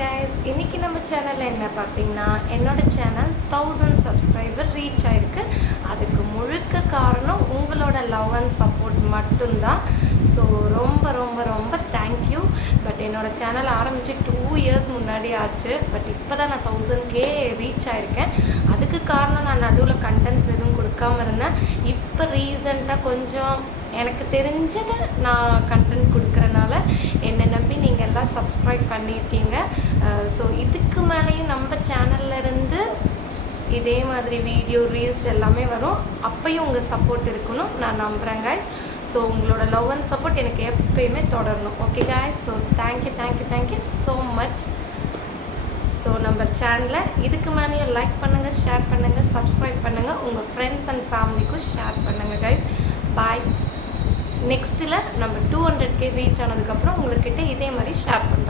guys, இன்னைக்கு நம்ம சேனல்ல என்ன பாத்தீங்கன்னா என்னோட சேனல் 1000 சப்ஸ்கிரைபர் ரீச் ஆயிருக்கு. அதுக்கு முழுக்க காரணம் உங்களோட லவ் அண்ட் சப்போர்ட் மட்டும்தான். ஸோ ரொம்ப ரொம்ப ரொம்ப தேங்க்யூ. பட் என்னோட சேனல் ஆரம்பித்து 2 இயர்ஸ் முன்னாடி ஆச்சு. பட் இப்போ தான் நான் 1000K ரீச் ஆயிருக்கேன். அதுக்கு காரணம் நான் நடுவில் கண்டென்ட்ஸ் எதுவும் கொடுக்காம இருந்தேன். இப்போ ரீசெண்டாக கொஞ்சம் எனக்கு தெரிஞ்சதை நான் கண்டென்ட் கொடுக்குறனால என்னை நம்பி நீங்கள் எல்லாம் சப்ஸ்கிரைப் பண்ணியிருக்கீங்க. ஸோ இதுக்கு மேலேயும் நம்ம சேனல்லேருந்து இதே மாதிரி வீடியோ ரீல்ஸ் எல்லாமே வரும். அப்பையும் உங்கள் சப்போர்ட் இருக்கணும் நான் நம்புகிறேன் guys. ஸோ உங்களோட லவ் அண்ட் சப்போர்ட் எனக்கு எப்பயுமே தொடரணும். Okay guys, so thank you so much. So நம்ம சேனலை இதுக்கு மேலேயும் லைக் பண்ணுங்கள், ஷேர் பண்ணுங்கள், சப்ஸ்கிரைப் பண்ணுங்கள், உங்கள் ஃப்ரெண்ட்ஸ் அண்ட் ஃபேமிலிக்கும் ஷேர் பண்ணுங்கள் guys. பாய். நெக்ஸ்ட்டில் நம்ம 200K ரீச் ஆனதுக்கப்புறம் உங்கள்கிட்ட இதே மாதிரி ஷேர் பண்ணுறோம்.